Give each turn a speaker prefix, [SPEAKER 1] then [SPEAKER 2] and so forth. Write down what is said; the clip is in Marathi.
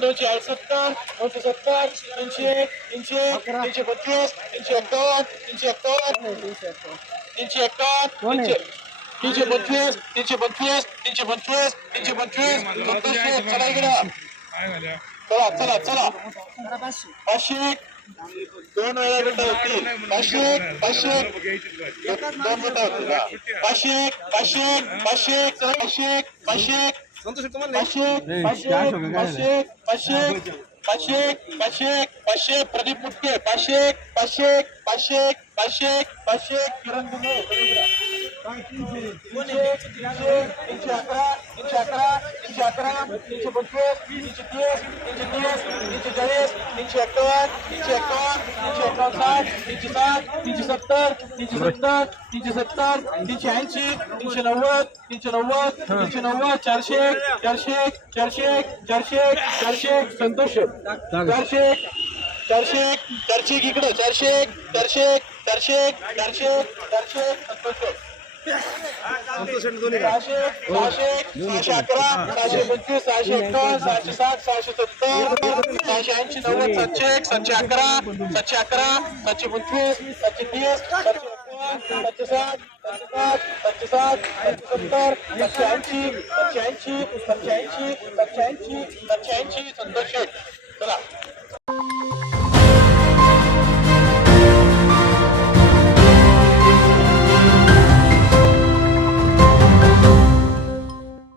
[SPEAKER 1] दोनशे अडसत्तर दोनशे सत्तर तीनशे तीनशे तीनशे पंचवीस तीनशे एकावन्न तीनशे एकावन्न तीनशे एकावन्न तीनशे पंचवीस तीनशे पंचवीस तीनशे पंचवीस तीनशे पंचवीस चला चला चला. पाचशे दोन वेळा बेटा होतील पाचशे पाचशे दोन बेटा होतील हा. पाचशे पाचशे पाचशे चला पाचशे पाचशे पाचशे पाचशे पाचशे पाचशे पाचशे पाचशे पाचशे प्रदीप मुटके पाचशे पाचशे पाचशे पाचशे पाचशे किरण गुन्हे तीनशे अकरा तीनशे अकरा तीनशे अकरा तीनशे पंचवीस तीनशे तीस तीनशे तीस एकशे चाळीस तीनशे एकावन्न तीनशे एकावन्न एकशे एकावन्न साठ तीनशे साठ तीनशे सत्तर तीनशे सत्तर तीनशे सत्तर तीनशे ऐंशी तीनशे नव्वद तीनशे नव्वद तीनशे नव्वद चारशे चारशे चारशे चारशे चारशे संतोष चारशे चारशे चारशे इकडं चारशे चारशे चारशे चारशे चारशे संतोष सहाशे अकरा सहाशे बत्तीस सहाशे एकावन्न सहाशे सात सहाशे सत्तर सहाशे ऐंशी नव्वद सातशे एक सातशे अकरा सातशे अकरा सातशे पंचवीस सातशे तीस सातशे सातशे सात सातशे साठ सातशे सातशे सत्तर सातशे ऐंशी सातशे ऐंशी सातशे ऐंशी सातशे ऐंशी सातशे ऐंशी चला.